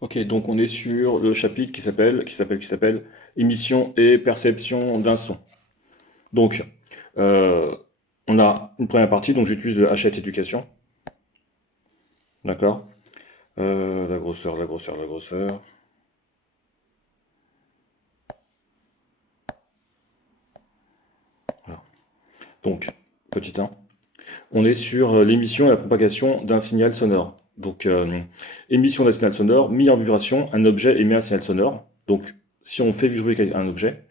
Ok, donc on est sur le chapitre qui s'appelle émission et perception d'un son. Donc, euh, on a une première partie, donc j'utilise le Hachette Éducation, d'accord? La grosseur, la grosseur, la grosseur. Voilà. Donc, petit 1. On est sur l'émission et la propagation d'un signal sonore. Donc, émission d'un signal sonore, mis en vibration, un objet émet un signal sonore. Donc, si on fait vibrer un objet,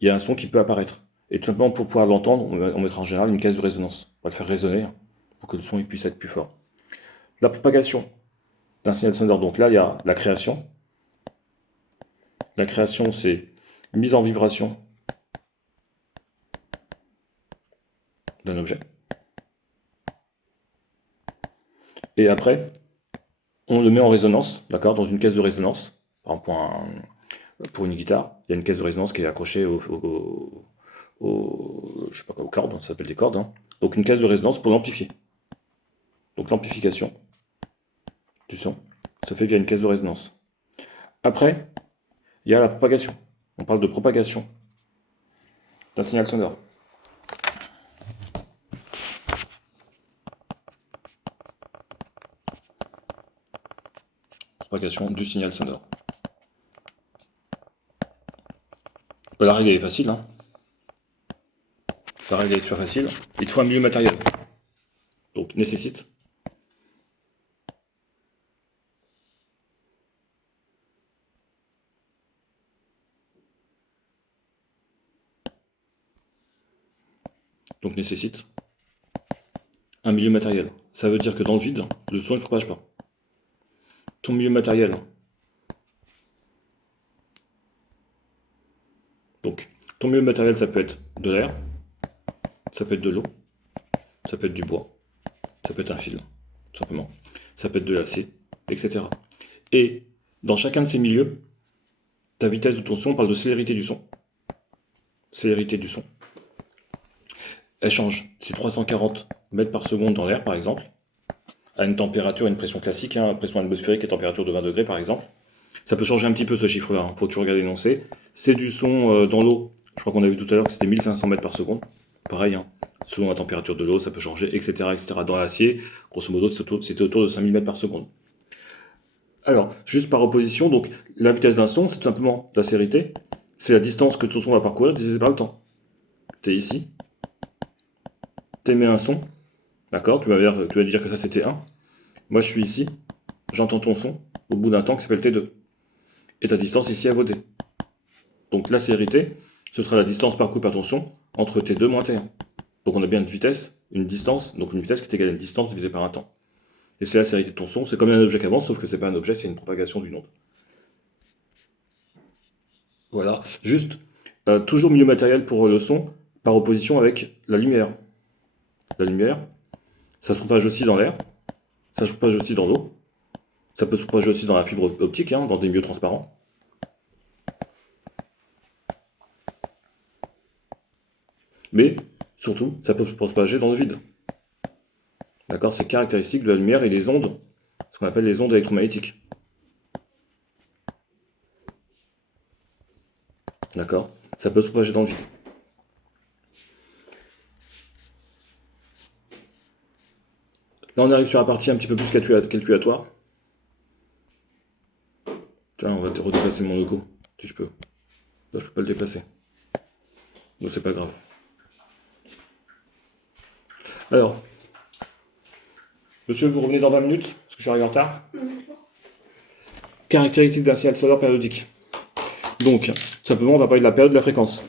il y a un son qui peut apparaître. Et tout simplement, pour pouvoir l'entendre, on mettra en général une caisse de résonance. On va le faire résonner pour que le son il puisse être plus fort. La propagation d'un signal sonore, donc là, il y a la création. La création, c'est mise en vibration d'un objet. Et après, on le met en résonance, d'accord, dans une caisse de résonance. Par exemple, pour une guitare, il y a une caisse de résonance qui est accrochée je sais pas quoi, aux cordes, ça s'appelle des cordes, hein. Donc une caisse de résonance pour l'amplifier. Donc l'amplification du son se fait via une caisse de résonance. Après, il y a la propagation. On parle de propagation d'un signal sonore. Propagation du signal sonore. La règle est facile, hein. La règle est super facile. Il te faut un milieu matériel. Donc nécessite donc nécessite un milieu matériel. Ça veut dire que dans le vide, le son ne propage pas. Ton milieu matériel, donc ton milieu matériel, ça peut être de l'air, ça peut être de l'eau, ça peut être du bois, ça peut être un fil, tout simplement. Ça peut être de l'acier, etc. Et dans chacun de ces milieux, ta vitesse de ton son, on parle de célérité du son. Célérité du son. Elle change. C'est 340 mètres par seconde dans l'air, par exemple, à une température, à une pression classique, hein, pression atmosphérique et température de 20 degrés, par exemple. Ça peut changer un petit peu ce chiffre-là, hein. Faut toujours regarder l'énoncé. C'est du son dans l'eau. Je crois qu'on a vu tout à l'heure que c'était 1500 mètres par seconde. Pareil, hein. Selon la température de l'eau, ça peut changer, etc., etc. Dans l'acier, grosso modo, c'était autour de 5000 mètres par seconde. Alors, juste par opposition, donc la vitesse d'un son, c'est tout simplement la célérité. C'est la distance que ton son va parcourir divisé par le temps. T'es ici, t'émets un son, d'accord, tu vas dire que ça c'était 1. Moi je suis ici, j'entends ton son au bout d'un temps qui s'appelle T2. Et ta distance ici à voter. Donc la célérité, ce sera la distance parcourue par ton son entre T2 moins T1. Donc on a bien une vitesse, une distance, donc une vitesse qui est égale à une distance divisée par un temps. Et c'est la célérité de ton son, c'est comme un objet qui avance, sauf que c'est pas un objet, c'est une propagation d'une onde. Voilà, juste toujours milieu matériel pour le son, par opposition avec la lumière. La lumière, ça se propage aussi dans l'air, ça se propage aussi dans l'eau, ça peut se propager aussi dans la fibre optique, hein, dans des milieux transparents. Mais surtout, ça peut se propager dans le vide. D'accord? C'est caractéristique de la lumière et des ondes, ce qu'on appelle les ondes électromagnétiques. D'accord? Ça peut se propager dans le vide. Là, on arrive sur la partie un petit peu plus calculatoire. Tiens, on va te redéplacer mon logo, si je peux. Là, je peux pas le déplacer. Donc, c'est pas grave. Alors, monsieur, vous revenez dans 20 minutes, parce que je suis arrivé en retard. Caractéristiques d'un signal sonore périodique. Donc, simplement, on va parler de la période de la fréquence.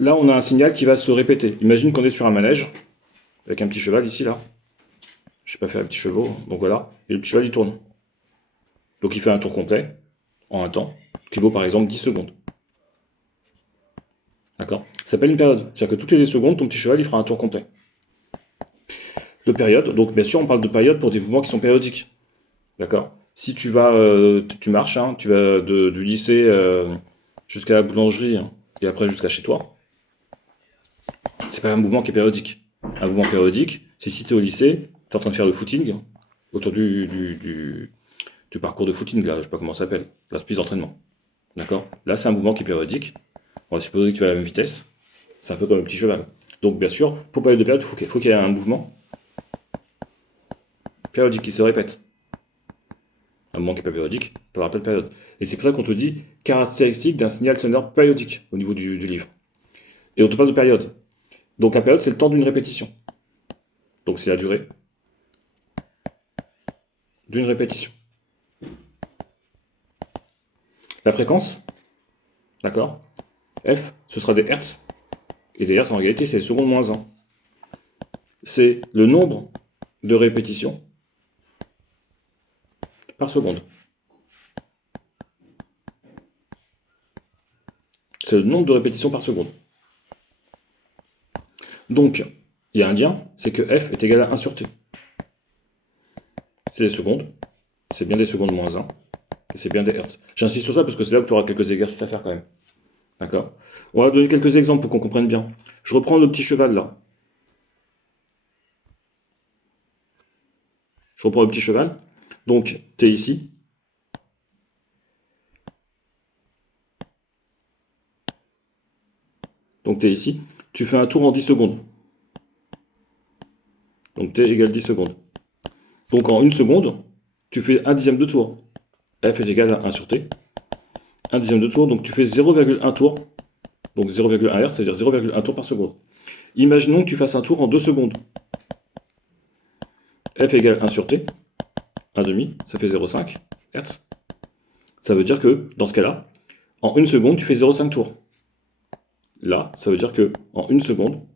Là, on a un signal qui va se répéter. Imagine qu'on est sur un manège, avec un petit cheval ici, là. Je sais pas faire un petit chevaux, donc voilà. Et le petit cheval, il tourne. Donc il fait un tour complet, en un temps, qui vaut par exemple 10 secondes. D'accord? Ça s'appelle une période. C'est-à-dire que toutes les 10 secondes, ton petit cheval, il fera un tour complet. De période, donc bien sûr, on parle de période pour des mouvements qui sont périodiques. D'accord? Si tu vas, tu marches, hein, tu vas du lycée jusqu'à la boulangerie, hein, et après jusqu'à chez toi, c'est pas un mouvement qui est périodique. Un mouvement périodique, c'est si tu es au lycée, tu es en train de faire le footing autour du parcours de footing, là, je sais pas comment ça s'appelle, la piste d'entraînement. D'accord? Là, c'est un mouvement qui est périodique. On va supposer que tu vas à la même vitesse. C'est un peu comme un petit cheval. Donc, bien sûr, pour parler de période, il faut qu'il y ait un mouvement périodique qui se répète. Un mouvement qui n'est pas périodique, on ne pas de période. Et c'est pour ça qu'on te dit caractéristique d'un signal sonore périodique au niveau du livre. Et on te parle de période. Donc la période, c'est le temps d'une répétition. Donc c'est la durée d'une répétition. La fréquence, d'accord? F, ce sera des hertz. Et des hertz, en réalité, c'est seconde moins 1. C'est le nombre de répétitions par seconde. C'est le nombre de répétitions par seconde. Donc, il y a un lien, c'est que F est égal à 1 sur T. C'est des secondes, c'est bien des secondes moins 1, et c'est bien des hertz. J'insiste sur ça parce que c'est là que tu auras quelques exercices à faire quand même. D'accord? On va donner quelques exemples pour qu'on comprenne bien. Je reprends le petit cheval là. Je reprends le petit cheval. Donc, tu es ici. Donc, tu es ici. Tu fais un tour en 10 secondes. Donc, T égale 10 secondes. Donc, en 1 seconde, tu fais 1 dixième de tour. F est égal à 1 sur T. 1 dixième de tour, donc tu fais 0,1 tour. Donc 0,1 Hz, c'est-à-dire 0,1 tour par seconde. Imaginons que tu fasses un tour en 2 secondes. F égale 1 sur T. 1,5, ça fait 0,5 Hz. Ça veut dire que, dans ce cas-là, en 1 seconde, tu fais 0,5 tours. Là, ça veut dire que en 1 seconde,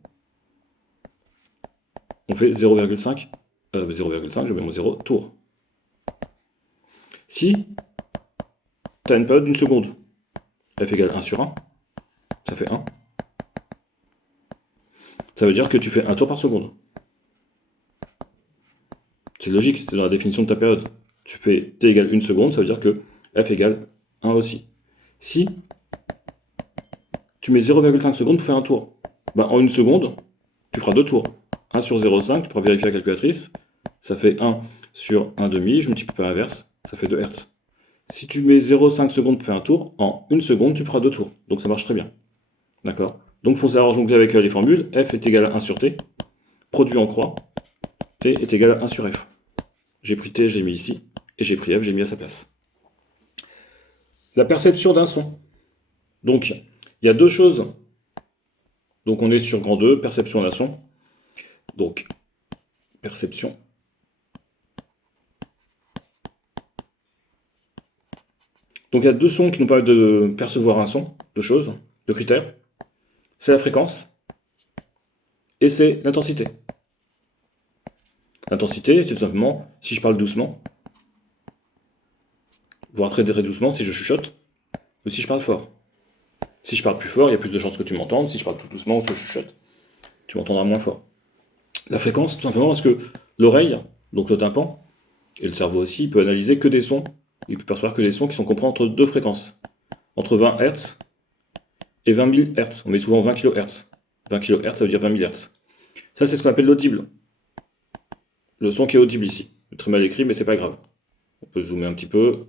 on fait 0,5, je mets mon 0 tour. Si tu as une période d'une seconde, F égale 1 sur 1, ça fait 1. Ça veut dire que tu fais un tour par seconde. C'est logique, c'est dans la définition de ta période. Tu fais T égale 1 seconde, ça veut dire que F égale 1 aussi. Si tu mets 0,5 secondes pour faire un tour, ben en 1 seconde, tu feras 2 tours. 1 sur 0,5, tu pourras vérifier la calculatrice, ça fait 1 sur 1,5, je multiplie par l'inverse, ça fait 2 Hz. Si tu mets 0,5 secondes pour faire un tour, en 1 seconde, tu feras 2 tours. Donc ça marche très bien. D'accord? Donc il faut savoir jongler avec les formules. F est égal à 1 sur T. Produit en croix. T est égal à 1 sur F. J'ai pris T, je l'ai mis ici. Et j'ai pris F, j'ai mis à sa place. La perception d'un son. Donc, il y a deux choses. Donc on est sur grand 2, perception d'un son. Donc, perception. Donc il y a deux sons qui nous permettent de percevoir un son, deux choses, deux critères. C'est la fréquence et c'est l'intensité. L'intensité, c'est tout simplement si je parle doucement, voire très doucement si je chuchote, ou si je parle fort. Si je parle plus fort, il y a plus de chances que tu m'entendes. Si je parle tout doucement ou que je chuchote, tu m'entendras moins fort. La fréquence, tout simplement parce que l'oreille, donc le tympan, et le cerveau aussi, il peut analyser que des sons, il peut percevoir que des sons qui sont compris entre deux fréquences, entre 20 Hz et 20 000 Hz. On met souvent 20 kHz. 20 kHz, ça veut dire 20 000 Hz. Ça, c'est ce qu'on appelle l'audible. Le son qui est audible ici. C'est très mal écrit, mais c'est pas grave. On peut zoomer un petit peu.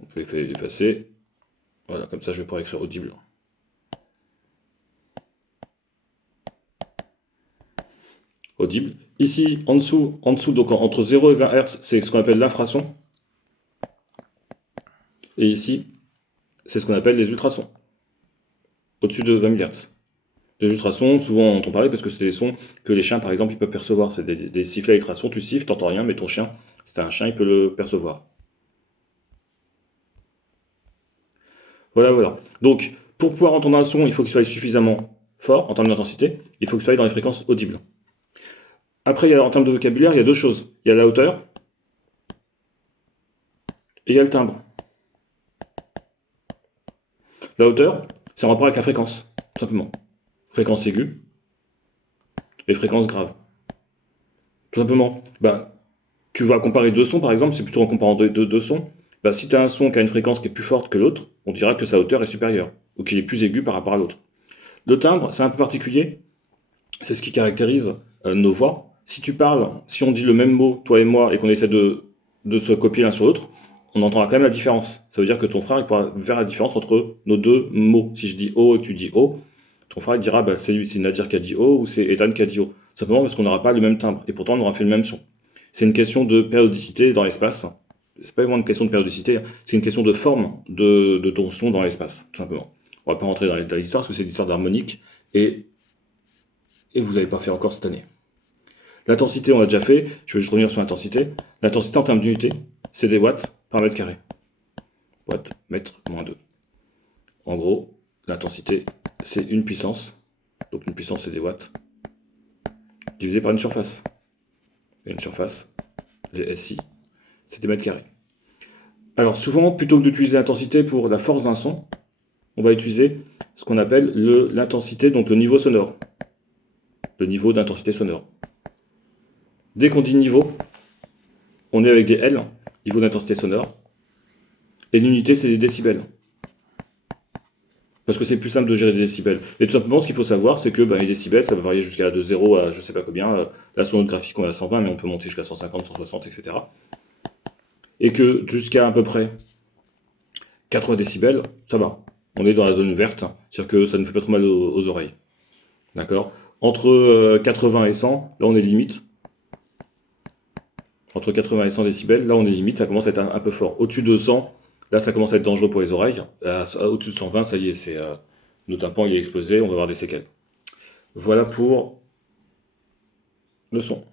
On peut l'effacer. Voilà, comme ça, je vais pouvoir écrire audible. Audible. Ici, en dessous, donc entre 0 et 20 Hz, c'est ce qu'on appelle l'infrason. Et ici, c'est ce qu'on appelle les ultrasons. Au-dessus de 20 000 Hz. Les ultrasons, souvent on entend parler parce que c'est des sons que les chiens, par exemple, ils peuvent percevoir. C'est des sifflets à ultrasons. Tu siffles, t'entends rien, mais ton chien, si t'as un chien, il peut le percevoir. Voilà. Donc, pour pouvoir entendre un son, il faut qu'il soit suffisamment fort en termes d'intensité. Il faut qu'il soit dans les fréquences audibles. Après, en termes de vocabulaire, il y a deux choses. Il y a la hauteur et il y a le timbre. La hauteur, c'est en rapport avec la fréquence, tout simplement. Fréquence aiguë et fréquence grave. Tout simplement, tu vas comparer deux sons, par exemple, c'est plutôt en comparant deux sons. Si tu as un son qui a une fréquence qui est plus forte que l'autre, on dira que sa hauteur est supérieure, ou qu'il est plus aigu par rapport à l'autre. Le timbre, c'est un peu particulier, c'est ce qui caractérise nos voix. Si tu parles, si on dit le même mot, toi et moi, et qu'on essaie de se copier l'un sur l'autre, on entendra quand même la différence. Ça veut dire que ton frère il pourra faire la différence entre nos deux mots. Si je dis O et que tu dis O, ton frère il dira bah, c'est Nadir qui a dit O ou c'est Ethan qui a dit O. Simplement parce qu'on n'aura pas le même timbre et pourtant on aura fait le même son. C'est une question de périodicité dans l'espace. C'est pas vraiment une question de périodicité, c'est une question de forme de ton son dans l'espace, tout simplement. On va pas rentrer dans l'histoire parce que c'est l'histoire d'harmonique et vous l'avez pas fait encore cette année. L'intensité, on l'a déjà fait. Je vais juste revenir sur l'intensité. L'intensité en termes d'unité, c'est des watts par mètre carré. Watts, mètre, moins 2. En gros, l'intensité, c'est une puissance. Donc une puissance, c'est des watts. Divisé par une surface. Et une surface, les SI, c'est des mètres carrés. Alors souvent, plutôt que d'utiliser l'intensité pour la force d'un son, on va utiliser ce qu'on appelle l'intensité, donc le niveau sonore. Le niveau d'intensité sonore. Dès qu'on dit niveau, on est avec des L, niveau d'intensité sonore, et l'unité c'est des décibels. Parce que c'est plus simple de gérer des décibels. Et tout simplement, ce qu'il faut savoir, c'est que les décibels, ça va varier jusqu'à de 0 à je sais pas combien. Là, sur notre graphique, on est à 120, mais on peut monter jusqu'à 150, 160, etc. Et que jusqu'à à peu près 80 décibels, ça va. On est dans la zone verte, c'est-à-dire que ça ne fait pas trop mal aux oreilles. D'accord. Entre 80 et 100, là on est limite. Entre 80 et 100 décibels, là on est limite, ça commence à être un peu fort. Au-dessus de 100, là ça commence à être dangereux pour les oreilles. Au-dessus de 120, ça y est, c'est le tympan il est explosé, on va avoir des séquelles. Voilà pour le son.